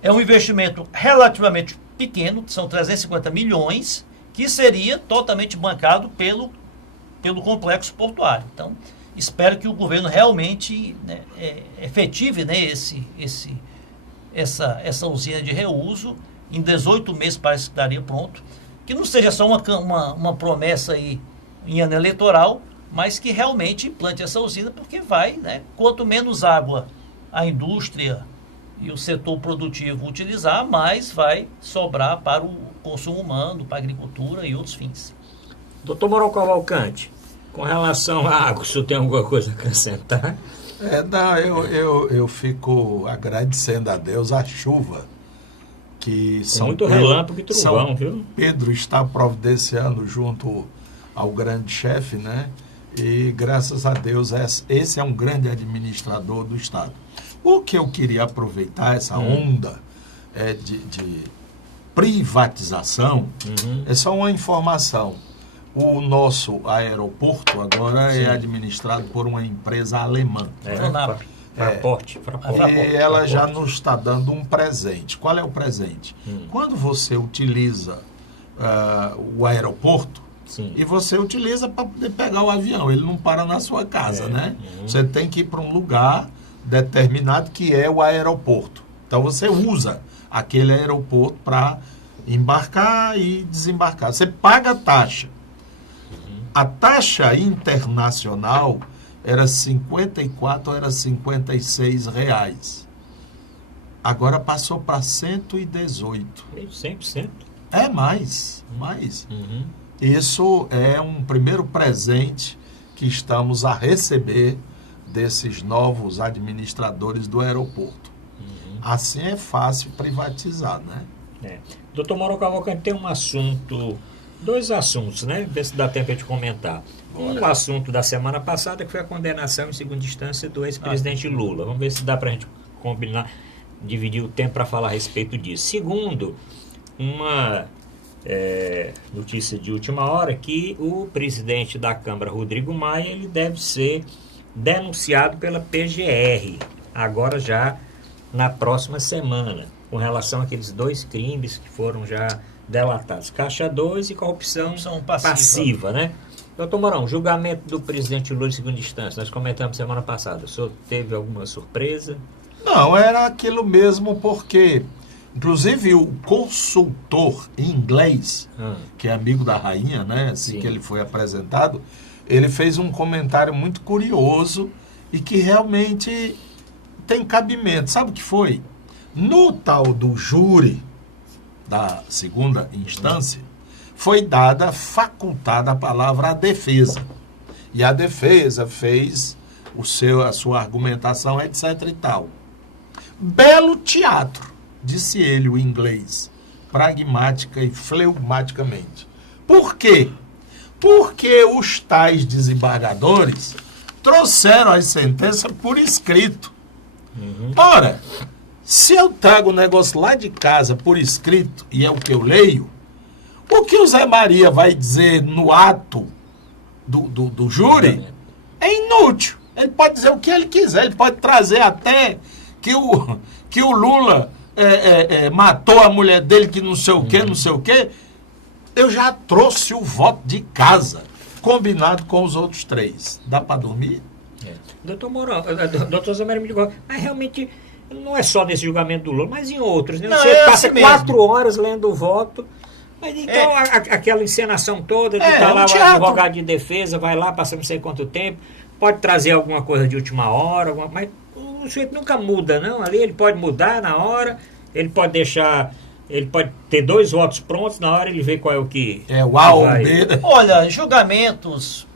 É um investimento relativamente pequeno, são 350 milhões, que seria totalmente bancado pelo complexo portuário. Então, espero que o governo realmente, né, efetive, né, essa usina de reuso. Em 18 meses parece que estaria pronto. Que não seja só uma promessa aí em ano eleitoral, mas que realmente implante essa usina, porque vai, né, quanto menos água a indústria e o setor produtivo utilizar, mais vai sobrar para o consumo humano, para a agricultura e outros fins. Doutor Mourão Cavalcante, com relação à água, o senhor tem alguma coisa a acrescentar? Eu fico agradecendo a Deus a chuva que muito relâmpago e trovão, viu? Pedro está providenciando junto ao grande chefe, né? E graças a Deus esse é um grande administrador do estado. O que eu queria aproveitar essa onda de privatização é só uma informação. O nosso aeroporto agora é administrado por uma empresa alemã. Fraport. E ela já nos está dando um presente. Qual é o presente? Quando você utiliza o aeroporto, sim, e você utiliza para poder pegar o avião, ele não para na sua casa, né? Você tem que ir para um lugar determinado que é o aeroporto. Então você usa aquele aeroporto para embarcar e desembarcar. Você paga a taxa. A taxa internacional era 54 ou era 56 reais. Agora passou para 118. 100%. É mais. Isso é um primeiro presente que estamos a receber desses novos administradores do aeroporto. Assim é fácil privatizar, né? Doutor Mourão Cavalcante, tem dois assuntos, né? Vê se dá tempo de comentar. Um assunto da semana passada, que foi a condenação em segunda instância do ex-presidente Lula. Vamos ver se dá para a gente combinar, dividir o tempo para falar a respeito disso. Segundo, uma notícia de última hora, que o presidente da Câmara, Rodrigo Maia, ele deve ser denunciado pela PGR, agora já na próxima semana, com relação àqueles 2 crimes que foram já delatados, Caixa 2 e corrupção passiva, né? Doutor Mourão, julgamento do presidente Lula em segunda instância, nós comentamos semana passada, o senhor teve alguma surpresa? Não, era aquilo mesmo, porque inclusive o consultor inglês, que é amigo da rainha, né, assim que ele foi apresentado, ele fez um comentário muito curioso e que realmente tem cabimento. Sabe o que foi? No tal do júri da segunda instância, foi facultada a palavra à defesa. E a defesa fez a sua argumentação, etc e tal. Belo teatro, disse ele, o inglês, pragmática e fleumaticamente. Por quê? Porque os tais desembargadores trouxeram as sentenças por escrito. Ora, se eu trago o negócio lá de casa por escrito, e é o que eu leio, o que o Zé Maria vai dizer no ato do júri é inútil. Ele pode dizer o que ele quiser, ele pode trazer até que o Lula matou a mulher dele, que não sei o que, não sei o que. Eu já trouxe o voto de casa, combinado com os outros 3. Dá para dormir? Doutor Mourão, doutor Zé Maria me ligou, mas realmente não é só nesse julgamento do Lula, mas em outros, né? Você passa assim 4 horas lendo o voto, mas então aquela encenação toda, de estar lá o advogado de defesa, vai lá, passa não sei quanto tempo, pode trazer alguma coisa de última hora, mas o sujeito nunca muda, não. Ali ele pode mudar na hora, ele pode ter 2 votos prontos, na hora ele vê qual é o que... Olha, julgamentos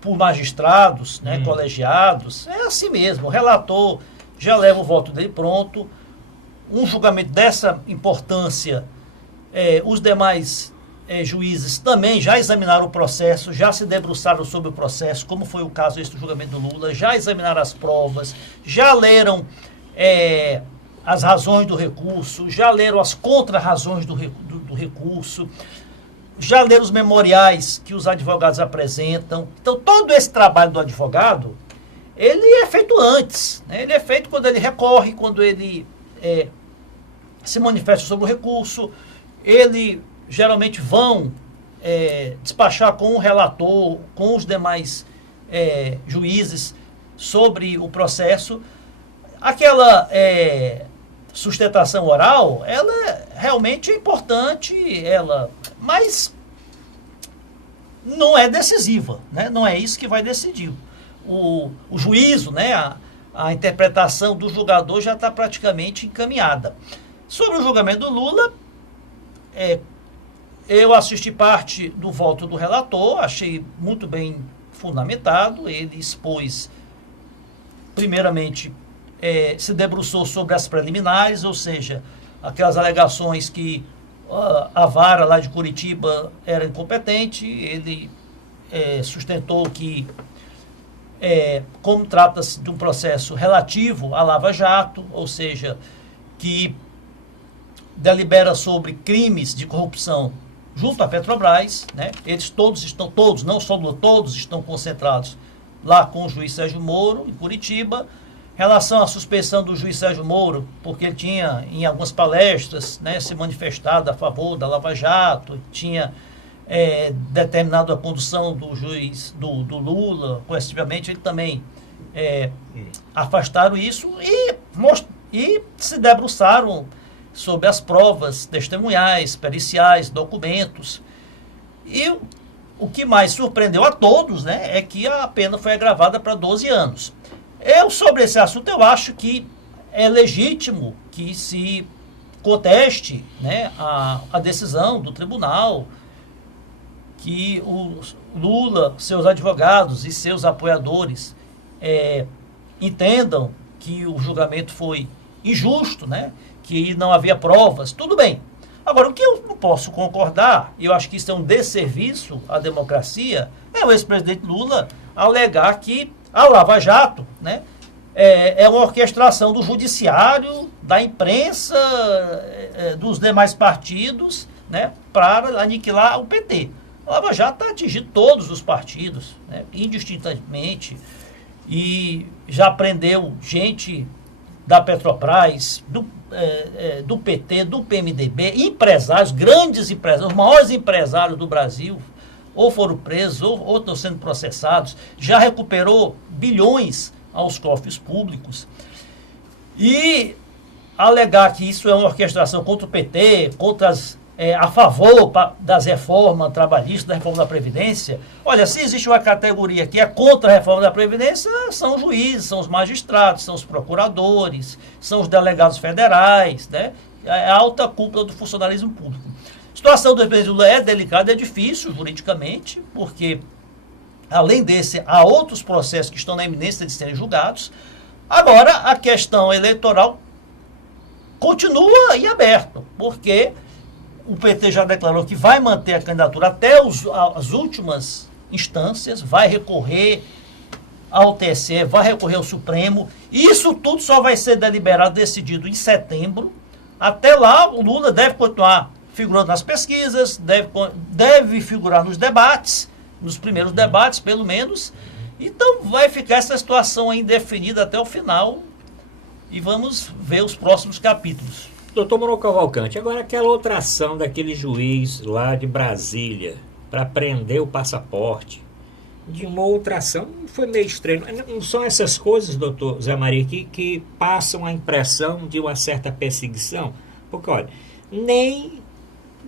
por magistrados, né, colegiados, é assim mesmo. O relator já leva o voto dele pronto. Um julgamento dessa importância, os demais juízes também já examinaram o processo, já se debruçaram sobre o processo, como foi o caso do julgamento do Lula, já examinaram as provas, já leram as razões do recurso, já leram as contra-razões do recurso, já leram os memoriais que os advogados apresentam. Então, todo esse trabalho do advogado, ele é feito antes, né? Ele é feito quando ele recorre, quando ele se manifesta sobre o recurso. Ele geralmente vão despachar com o relator, com os demais juízes sobre o processo. Aquela sustentação oral, ela realmente é importante, mas não é decisiva, né? Não é isso que vai decidir. O juízo, né? A interpretação do julgador já está praticamente encaminhada. Sobre o julgamento do Lula, eu assisti parte do voto do relator, achei muito bem fundamentado. Ele expôs, primeiramente, se debruçou sobre as preliminares, ou seja, aquelas alegações que a vara lá de Curitiba era incompetente. Ele sustentou que, como trata-se de um processo relativo à Lava Jato, ou seja, que delibera sobre crimes de corrupção junto à Petrobras, né? Eles todos, não só Lula, todos estão concentrados lá com o juiz Sérgio Moro, em Curitiba. Em relação à suspeição do juiz Sérgio Moro, porque ele tinha, em algumas palestras, né, se manifestado a favor da Lava Jato, tinha determinado a condução do juiz, do Lula, coercitivamente, ele também afastaram isso e se debruçaram sobre as provas testemunhais, periciais, documentos. E o que mais surpreendeu a todos, né, é que a pena foi agravada para 12 anos. Sobre esse assunto, eu acho que é legítimo que se conteste, né, a decisão do tribunal, que o Lula, seus advogados e seus apoiadores entendam que o julgamento foi injusto, né, que não havia provas, tudo bem. Agora, o que eu não posso concordar, e eu acho que isso é um desserviço à democracia, é o ex-presidente Lula alegar que a Lava Jato, né, é uma orquestração do judiciário, da imprensa, dos demais partidos, né, para aniquilar o PT. A Lava Jato está atingindo todos os partidos, né, indistintamente, e já prendeu gente da Petrobras, do PT, do PMDB, empresários, grandes empresários, os maiores empresários do Brasil, ou foram presos, ou estão sendo processados, já recuperou bilhões aos cofres públicos. E alegar que isso é uma orquestração contra o PT, a favor das reformas trabalhistas, da reforma da Previdência. Olha, se existe uma categoria que é contra a reforma da Previdência, são os juízes, são os magistrados, são os procuradores, são os delegados federais, né? A alta cúpula do funcionalismo público. A situação do ex-presidente Lula é delicada, é difícil juridicamente, porque, além desse, há outros processos que estão na iminência de serem julgados. Agora, a questão eleitoral continua em aberto, porque o PT já declarou que vai manter a candidatura até as últimas instâncias, vai recorrer ao TSE, vai recorrer ao Supremo. Isso tudo só vai ser deliberado, decidido em setembro. Até lá, o Lula deve continuar figurando nas pesquisas, deve figurar nos debates, nos primeiros debates, pelo menos. Então, vai ficar essa situação indefinida até o final e vamos ver os próximos capítulos. Doutor Mourão Cavalcante, agora aquela outra ação daquele juiz lá de Brasília para prender o passaporte, de uma outra ação, foi meio estranho. Não são essas coisas, doutor Zé Maria, que passam a impressão de uma certa perseguição? Porque, olha, nem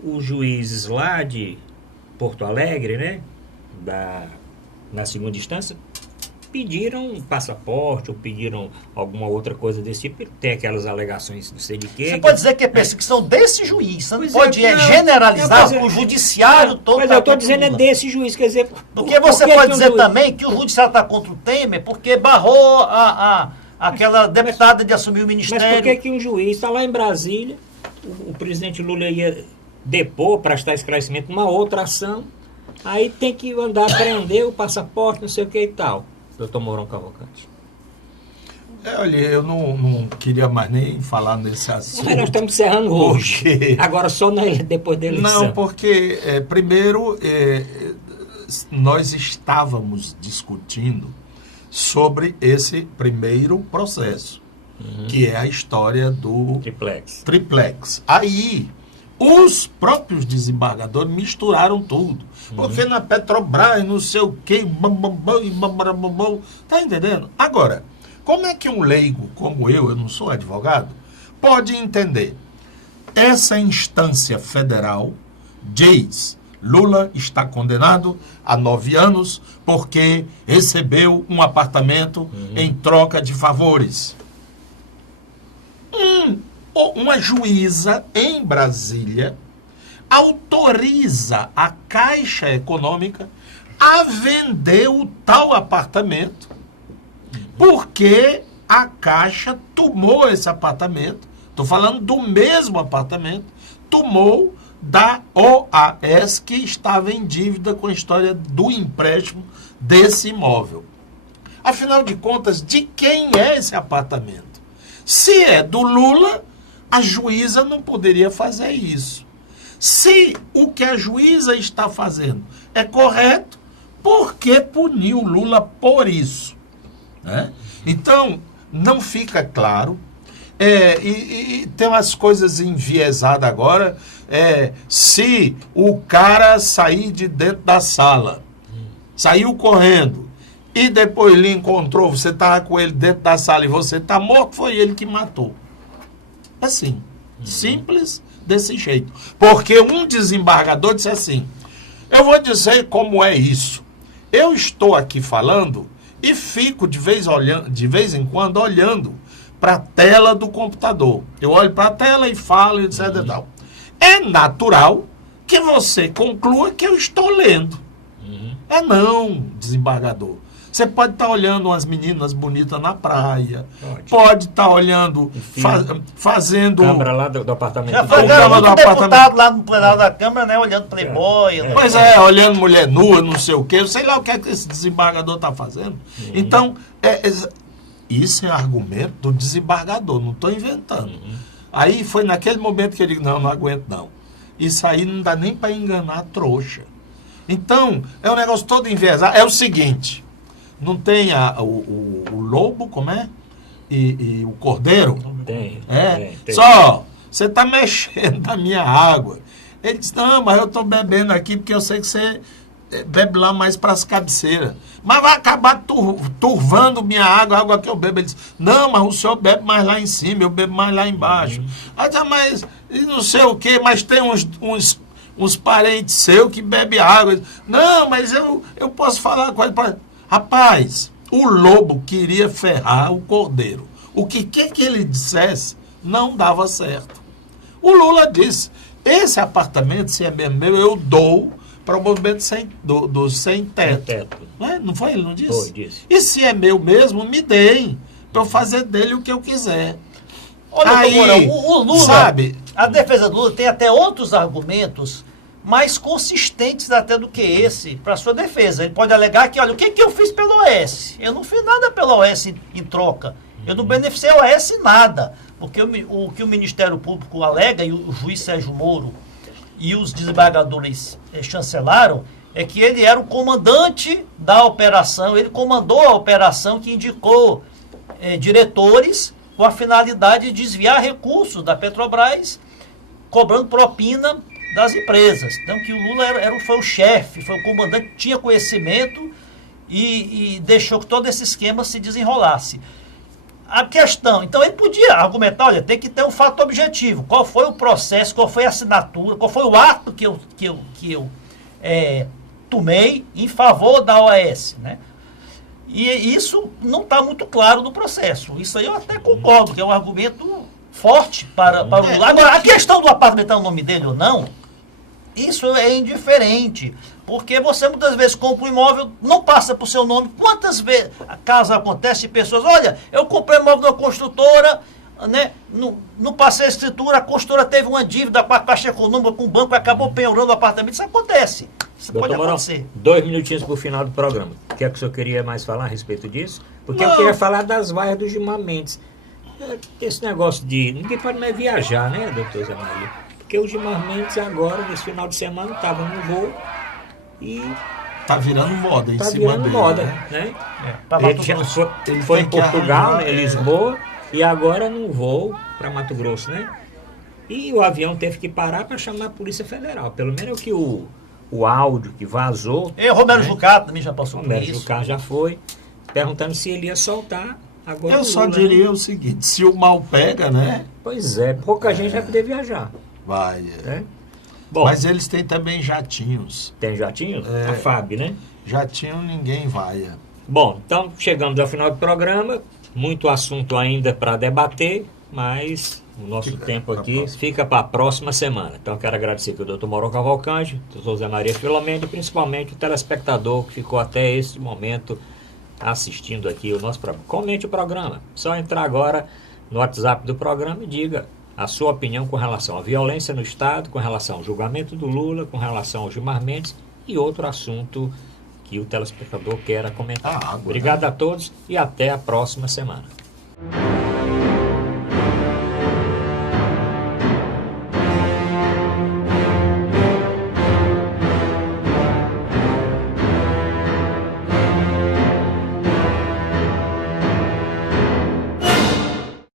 os juízes lá de Porto Alegre, né, na segunda instância, pediram passaporte ou pediram alguma outra coisa desse tipo. Tem aquelas alegações, não sei de quê. Você pode dizer que é perseguição desse juiz, você não pode generalizar o judiciário todo. Mas eu estou dizendo é desse juiz, quer dizer... Porque você pode dizer também que o judiciário está contra o Temer porque barrou aquela deputada de assumir o ministério. Mas por que um juiz está lá em Brasília, o presidente Lula ia depor, prestar esclarecimento numa outra ação, aí tem que andar a prender o passaporte, não sei o que e tal. Doutor Mourão Cavalcante. Olha, eu não queria mais nem falar nesse assunto. Mas nós estamos encerrando hoje. Agora só depois da eleição. Não, porque, primeiro, nós estávamos discutindo sobre esse primeiro processo, que é a história do triplex. Aí, os próprios desembargadores misturaram tudo. Porque na Petrobras, não sei o quê, tá entendendo? Agora, como é que um leigo como eu não sou advogado, pode entender? Essa instância federal diz: Lula está condenado a 9 anos porque recebeu um apartamento em troca de favores. Uma juíza em Brasília autoriza a Caixa Econômica a vender o tal apartamento porque a Caixa tomou esse apartamento, estou falando do mesmo apartamento, tomou da OAS que estava em dívida com a história do empréstimo desse imóvel. Afinal de contas, de quem é esse apartamento? Se é do Lula, a juíza não poderia fazer isso. Se o que a juíza está fazendo é correto, por que punir o Lula por isso? Né? Então, não fica claro. E tem umas coisas enviesadas agora. Se o cara sair de dentro da sala, saiu correndo, e depois lhe encontrou, você estava com ele dentro da sala e você está morto, foi ele que matou. Assim, simples desse jeito. Porque um desembargador disse assim, eu vou dizer como é isso. Eu estou aqui falando e fico de vez em quando olhando para a tela do computador. Eu olho para a tela e falo, etc. E tal. É natural que você conclua que eu estou lendo. É não, desembargador. Você pode estar olhando umas meninas bonitas na praia. Pode estar olhando, fazendo... Câmara lá do apartamento. Já foi deputado lá no plenário da Câmara, né? Olhando Playboy. Pois é, olhando mulher nua, não sei o quê. Sei lá o que é que esse desembargador está fazendo. Então, isso é argumento do desembargador, não estou inventando. Aí foi naquele momento que ele disse, não aguento não. Isso aí não dá nem para enganar a trouxa. Então, é um negócio todo enviesado. É o seguinte, não tem o lobo, como é? E o cordeiro? Tem. Tem. Só, você está mexendo na minha água. Ele disse, não, mas eu estou bebendo aqui porque eu sei que você bebe lá mais para as cabeceiras. Mas vai acabar turvando minha água, a água que eu bebo. Ele disse, não, mas o senhor bebe mais lá em cima, eu bebo mais lá embaixo. Aí disse, mas não sei o quê, mas tem uns parentes seus que bebem água. Não, mas eu posso falar com ele. Rapaz, o lobo queria ferrar o cordeiro. O que ele dissesse não dava certo. O Lula disse, esse apartamento, se é mesmo meu, eu dou para o movimento do sem teto. Não foi ele, não disse? Foi, disse. E se é meu mesmo, me deem, para eu fazer dele o que eu quiser. Olha, aí, o Lula, sabe, a defesa do Lula tem até outros argumentos mais consistentes até do que esse para sua defesa. Ele pode alegar que, olha, o que eu fiz pelo OAS? Eu não fiz nada pelo OAS em troca. Eu não beneficiei o OAS em nada. Porque o que o Ministério Público alega, e o juiz Sérgio Moro e os desembargadores chancelaram, é que ele era o comandante da operação, ele comandou a operação que indicou diretores com a finalidade de desviar recursos da Petrobras, cobrando propina das empresas. Então, que o Lula foi o chefe, foi o comandante, tinha conhecimento e deixou que todo esse esquema se desenrolasse. A questão, então ele podia argumentar, olha, tem que ter um fato objetivo. Qual foi o processo, qual foi a assinatura, qual foi o ato que eu tomei em favor da OAS, né? E isso não está muito claro no processo. Isso aí eu até concordo, que é um argumento forte para o Lula. Agora, a questão do apartamento estar no nome dele ou não, isso é indiferente. Porque você muitas vezes compra um imóvel, não passa por seu nome. Quantas vezes, caso acontece, pessoas, olha, eu comprei um imóvel da construtora, né? Não passei a escritura, a construtora teve uma dívida com a Caixa Econômica, com o banco, acabou penhorando o apartamento. Isso acontece. Isso Doutor pode acontecer. 2 minutinhos para o final do programa. O que é que o senhor queria mais falar a respeito disso? Porque eu queria falar das vaias do Gilmar Mendes. Esse negócio de... Ninguém pode mais viajar, né, doutor Zé Maria? Porque o Gilmar Mendes agora, nesse final de semana, estava no voo e... Tá virando moda em tá cima virando dele, moda, né? Ele já foi em Portugal, né, Lisboa, e agora num voo para Mato Grosso, né? E o avião teve que parar para chamar a Polícia Federal. Pelo menos é o que o áudio que vazou. E o Romero Jucá também já passou por isso. Romero Jucá já foi, perguntando se ele ia soltar. Agora eu só diria o seguinte, se o mal pega, né? Pois é, pouca gente vai poder viajar. Vai, Bom, mas eles têm também jatinhos. Tem jatinhos? A FAB, né? Jatinho ninguém vai. Bom, então chegamos ao final do programa. Muito assunto ainda para debater, mas o nosso tempo aqui fica para a próxima semana. Então quero agradecer aqui o Dr. Mourão Cavalcante, o Dr. Zé Maria Filomeno e principalmente o telespectador que ficou até esse momento assistindo aqui o nosso programa. Comente o programa. Só entrar agora no WhatsApp do programa e diga a sua opinião com relação à violência no Estado, com relação ao julgamento do Lula, com relação ao Gilmar Mendes e outro assunto que o telespectador queira comentar. Obrigado a todos e até a próxima semana.